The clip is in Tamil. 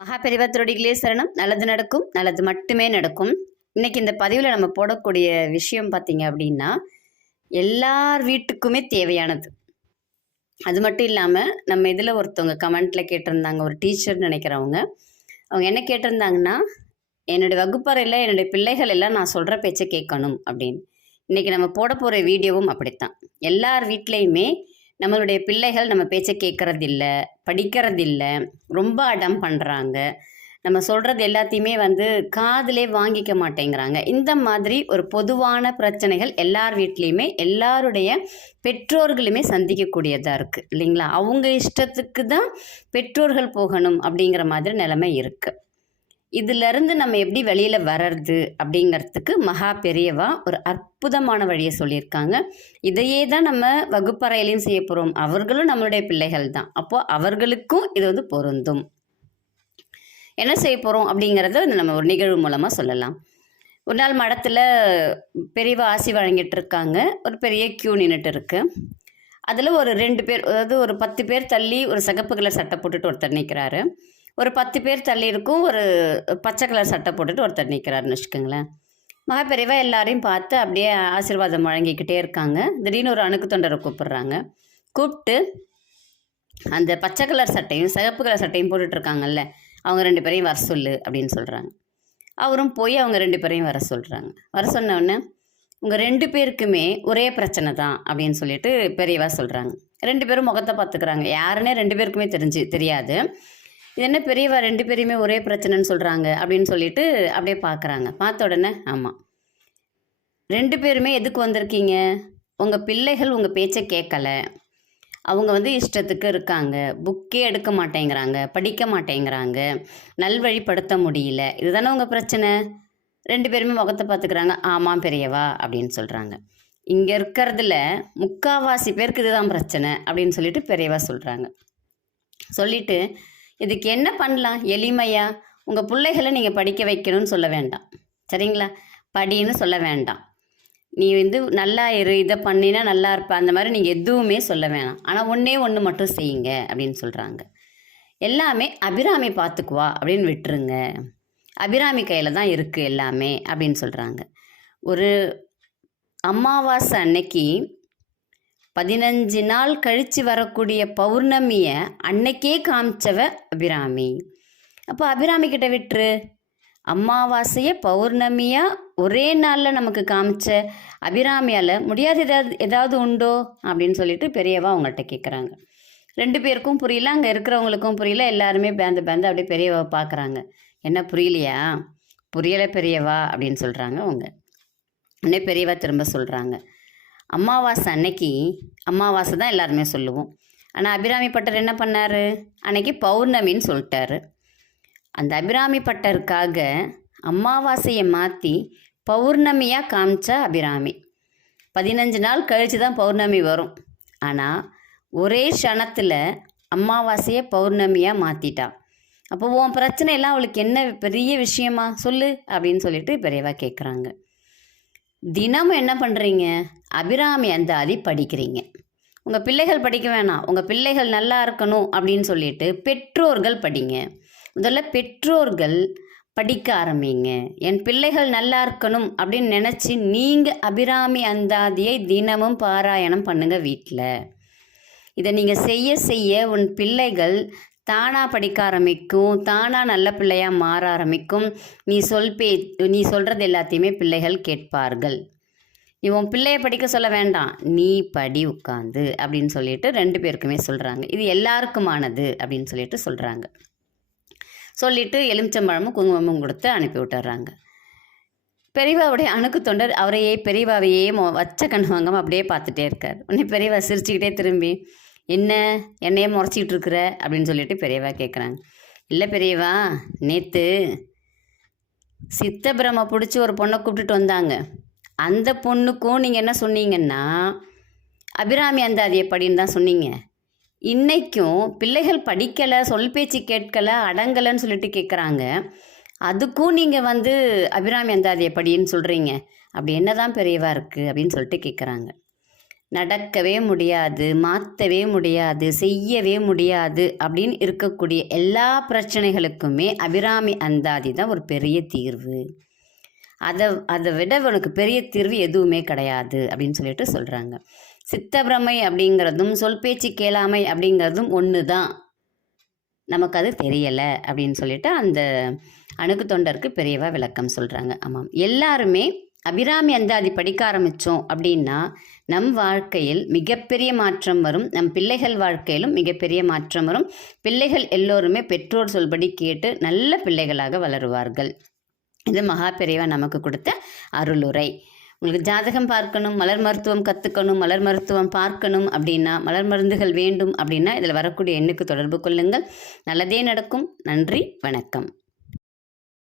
மகாபெரிவா திருடிகளே சரணம். நல்லது நடக்கும், நல்லது மட்டுமே நடக்கும். இன்னைக்கு இந்த பதிவில் நம்ம போடக்கூடிய விஷயம் பார்த்தீங்க அப்படின்னா, எல்லார் வீட்டுக்குமே தேவையானது. அது மட்டும் இல்லாமல் நம்ம இதில் ஒருத்தவங்க கமெண்ட்டில் கேட்டிருந்தாங்க, ஒரு டீச்சர்னு நினைக்கிறவங்க. அவங்க என்ன கேட்டிருந்தாங்கன்னா, என்னுடைய வகுப்பறையில் என்னுடைய பிள்ளைகள் எல்லாம் நான் சொல்கிற பேச்சை கேட்கணும் அப்படின்னு. இன்றைக்கி நம்ம போட போகிற வீடியோவும் அப்படித்தான். எல்லார் வீட்லேயுமே நம்மளுடைய பிள்ளைகள் நம்ம பேச்சை கேட்கறதில்ல, படிக்கிறதில்ல, ரொம்ப அடம் பண்ணுறாங்க. நம்ம சொல்கிறது எல்லாத்தையுமே காதிலே வாங்கிக்க மாட்டேங்கிறாங்க. இந்த மாதிரி ஒரு பொதுவான பிரச்சனைகள் எல்லார் வீட்லேயுமே எல்லாருடைய பெற்றோர்களுமே சந்திக்கக்கூடியதாக இருக்குது இல்லைங்களா? அவங்க இஷ்டத்துக்கு தான் பெற்றோர்கள் போகணும் அப்படிங்கிற மாதிரி நிலைமை இருக்குது. இதிலிருந்து நம்ம எப்படி வெளியில் வர்றது அப்படிங்கிறதுக்கு மகா பெரியவா ஒரு அற்புதமான வழியை சொல்லியிருக்காங்க. இதையே தான் நம்ம வகுப்பறையிலையும் செய்ய போகிறோம். அவர்களும் நம்மளுடைய பிள்ளைகள் தான். அப்போது அவர்களுக்கும் இது பொருந்தும். என்ன செய்ய போகிறோம் அப்படிங்கிறத நம்ம ஒரு நிகழ்வு மூலமாக சொல்லலாம். ஒரு நாள் மடத்தில் பெரியவா ஆசி வழங்கிட்டு இருக்காங்க. ஒரு பெரிய கியூ நின்றுட்டு இருக்கு. அதில் ஒரு 2 பேர், அதாவது ஒரு 10 பேர் தள்ளி ஒரு சிகப்பு கலர் சட்டை போட்டுட்டு ஒருத்தர் நிற்கிறாரு. ஒரு 10 பேர் தள்ளி இருக்கும் ஒரு பச்சை கலர் சட்டை போட்டுட்டு ஒருத்தர் நிற்கிறாருன்னு வச்சுக்கோங்களேன். மகாபெரிவா எல்லாரையும் பார்த்து அப்படியே ஆசீர்வாதம் வழங்கிக்கிட்டே இருக்காங்க. திடீர்னு ஒரு அணுக்கு தொண்டரை கூப்பிட்றாங்க. கூப்பிட்டு அந்த பச்சை கலர் சட்டையும் சிகப்பு கலர் சட்டையும் போட்டுட்ருக்காங்கல்ல, அவங்க 2 பேரையும் வர சொல்லு அப்படின்னு சொல்கிறாங்க. அவரும் போய் அவங்க 2 பேரையும் வர சொல்கிறாங்க. வர சொன்னோடனே உங்கள் 2 பேருக்குமே ஒரே பிரச்சனை தான் அப்படின்னு சொல்லிட்டு பெரியவா சொல்கிறாங்க. 2 பேரும் முகத்தை பார்த்துக்கிறாங்க. யாருன்னே 2 பேருக்குமே தெரியாது. இது என்ன பெரியவா 2 பேரையுமே ஒரே பிரச்சனைன்னு சொல்கிறாங்க அப்படின்னு சொல்லிட்டு அப்படியே பார்க்குறாங்க. பார்த்த உடனே ஆமாம், 2 பேருமே எதுக்கு வந்திருக்கீங்க? உங்கள் பிள்ளைகள் உங்கள் பேச்சை கேட்கலை. அவங்க இஷ்டத்துக்கு இருக்காங்க. புக்கே எடுக்க மாட்டேங்கிறாங்க, படிக்க மாட்டேங்கிறாங்க, நல்வழிப்படுத்த முடியல. இதுதானே உங்கள் பிரச்சனை? 2 பேருமே முகத்தை பார்த்துக்கிறாங்க. ஆமாம் பெரியவா அப்படின்னு சொல்கிறாங்க. இங்கே இருக்கிறதுல 3/4 பேருக்கு இதுதான் பிரச்சனை அப்படின்னு சொல்லிட்டு பெரியவா சொல்கிறாங்க. சொல்லிவிட்டு இதுக்கு என்ன பண்ணலாம் எளிமையாக? உங்கள் பிள்ளைகளை நீங்கள் படிக்க வைக்கணும்னு சொல்ல வேண்டாம், சரிங்களா? படின்னு சொல்ல வேண்டாம். நீ நல்லா இரு, இதை பண்ணினா நல்லா இருப்ப, அந்த மாதிரி நீங்கள் எதுவுமே சொல்ல வேணாம். ஆனால் ஒன்று மட்டும் செய்யுங்க அப்படின்னு சொல்கிறாங்க. எல்லாமே அபிராமி பார்த்துக்குவா அப்படின்னு விட்டுருங்க. அபிராமி கையில் தான் இருக்குது எல்லாமே அப்படின்னு சொல்கிறாங்க. ஒரு அமாவாசை அன்னைக்கு 15 நாள் கழித்து வரக்கூடிய பௌர்ணமியை அன்னைக்கே காமிச்சவ அபிராமி. அப்போ அபிராமி கிட்ட விட்டுரு. அமாவாசையை பௌர்ணமியாக ஒரே நாளில் நமக்கு காமிச்ச அபிராமியால் முடியாது ஏதாவது உண்டோ அப்படின்னு சொல்லிட்டு பெரியவா அவங்கள்ட்ட கேட்குறாங்க. 2 பேருக்கும் புரியல, அங்கே இருக்கிறவங்களுக்கும் புரியல. எல்லாருமே பேந்து அப்படியே பெரியவாவை பார்க்குறாங்க. என்ன புரியலையா? புரியலை பெரியவா அப்படின்னு சொல்கிறாங்க அவங்க. உடனே பெரியவா திரும்ப சொல்கிறாங்க, அமாவாசை அன்னைக்கு, அமாவாசை தான் எல்லாருமே சொல்லுவோம், ஆனால் அபிராமி பட்டர் என்ன பண்ணார்? அன்னைக்கு பௌர்ணமின்னு சொல்லிட்டாரு. அந்த அபிராமி பட்டருக்காக அமாவாசையை மாற்றி பௌர்ணமியாக காமிச்சா அபிராமி. 15 நாள் கழித்து தான் பௌர்ணமி வரும். ஆனால் ஒரே க்ஷணத்தில் அமாவாசையை பௌர்ணமியாக மாற்றிட்டா. அப்போ உன் பிரச்சனை எல்லாம் அவளுக்கு என்ன பெரிய விஷயமா சொல்லு அப்படின்னு சொல்லிட்டு பெரியவா கேட்குறாங்க. தினமும் என்ன பண்ணுறீங்க? அபிராமி அந்தாதி படிக்கிறீங்க. உங்கள் பிள்ளைகள் படிக்க வேணாம், உங்கள் பிள்ளைகள் நல்லா இருக்கணும் அப்படின்னு சொல்லிட்டு பெற்றோர்கள் படிங்க. முதல்ல பெற்றோர்கள் படிக்க ஆரம்பிங்க. என் பிள்ளைகள் நல்லா இருக்கணும் அப்படின்னு நினச்சி நீங்கள் அபிராமி அந்தாதியை தினமும் பாராயணம் பண்ணுங்கள் வீட்டில். இதை நீங்கள் செய்ய செய்ய உன் பிள்ளைகள் தானாக படிக்க ஆரம்பிக்கும், தானாக நல்ல பிள்ளையாக மாற ஆரம்பிக்கும். நீ சொல்கிறது எல்லாத்தையுமே பிள்ளைகள் கேட்பார்கள். நீ உன் பிள்ளையை படிக்க சொல்ல வேண்டாம், நீ படி உட்காந்து அப்படின்னு சொல்லிட்டு 2 பேருக்குமே சொல்கிறாங்க. இது எல்லாருக்குமானது அப்படின்னு சொல்லிட்டு சொல்கிறாங்க. சொல்லிவிட்டு எலுமிச்சம்பழமும் குங்குமமும் கொடுத்து அனுப்பி விட்டுறாங்க. பெரியவாவுடைய அணுக்கு தொண்டர் அவரையே பெரியவாவையே வச்ச கண் வாங்காமல் அப்படியே பார்த்துட்டே இருக்கார். உடனே பெரியவா சிரிச்சுக்கிட்டே திரும்பி, என்ன என்னையே முறைச்சிக்கிட்டு இருக்கிற அப்படின்னு சொல்லிட்டு பெரியவா கேட்குறாங்க. இல்லை பெரியவா, நேற்று சித்தபிரம பிடிச்சி ஒரு பொண்ணை கூப்பிட்டுட்டு வந்தாங்க. அந்த பொண்ணுக்கும் நீங்கள் என்ன சொன்னீங்கன்னா அபிராமி அந்தாதியை படின்னு தான் சொன்னீங்க. இன்றைக்கும் பிள்ளைகள் படிக்கலை, சொல் பேச்சு கேட்கலை, அடங்கலைன்னு சொல்லிட்டு கேட்குறாங்க. அதுக்கும் நீங்கள் அபிராமி அந்தாதியை படின்னு சொல்கிறீங்க. அப்படி என்ன தான் பெரியவா இருக்குது அப்படின்னு சொல்லிட்டு கேட்குறாங்க. நடக்கவே முடியாது, மாற்றவே முடியாது, செய்யவே முடியாது அப்படின்னு இருக்கக்கூடிய எல்லா பிரச்சனைகளுக்குமே அபிராமி அந்தாதி தான் ஒரு பெரிய தீர்வு. அதை விட உனக்கு பெரிய தீர்வு எதுவுமே கிடையாது அப்படின்னு சொல்லிட்டு சொல்கிறாங்க. சித்தபிரமை அப்படிங்கிறதும் சொல் பேச்சு கேளாமை அப்படிங்கிறதும் ஒன்று தான், நமக்கு அது தெரியலை அப்படின்னு சொல்லிட்டு அந்த அணுக்கு தொண்டருக்கு பெரியவா விளக்கம் சொல்கிறாங்க. ஆமாம், எல்லாருமே அபிராமி அந்தாதி படிக்க ஆரம்பித்தோம் அப்படின்னா நம் வாழ்க்கையில் மிகப்பெரிய மாற்றம் வரும், நம் பிள்ளைகள் வாழ்க்கையிலும் மிகப்பெரிய மாற்றம் வரும். பிள்ளைகள் எல்லோருமே பெற்றோர் சொல்படி கேட்டு நல்ல பிள்ளைகளாக வளருவார்கள். இது மகா பெரியவா நமக்கு கொடுத்த அருளுரை. உங்களுக்கு ஜாதகம் பார்க்கணும், மலர் மருத்துவம் கற்றுக்கணும், மலர் மருத்துவம் பார்க்கணும் அப்படின்னா, மலர் மருந்துகள் வேண்டும் அப்படின்னா இதில் வரக்கூடிய எண்ணுக்கு தொடர்பு கொள்ளுங்கள். நல்லதே நடக்கும். நன்றி, வணக்கம்.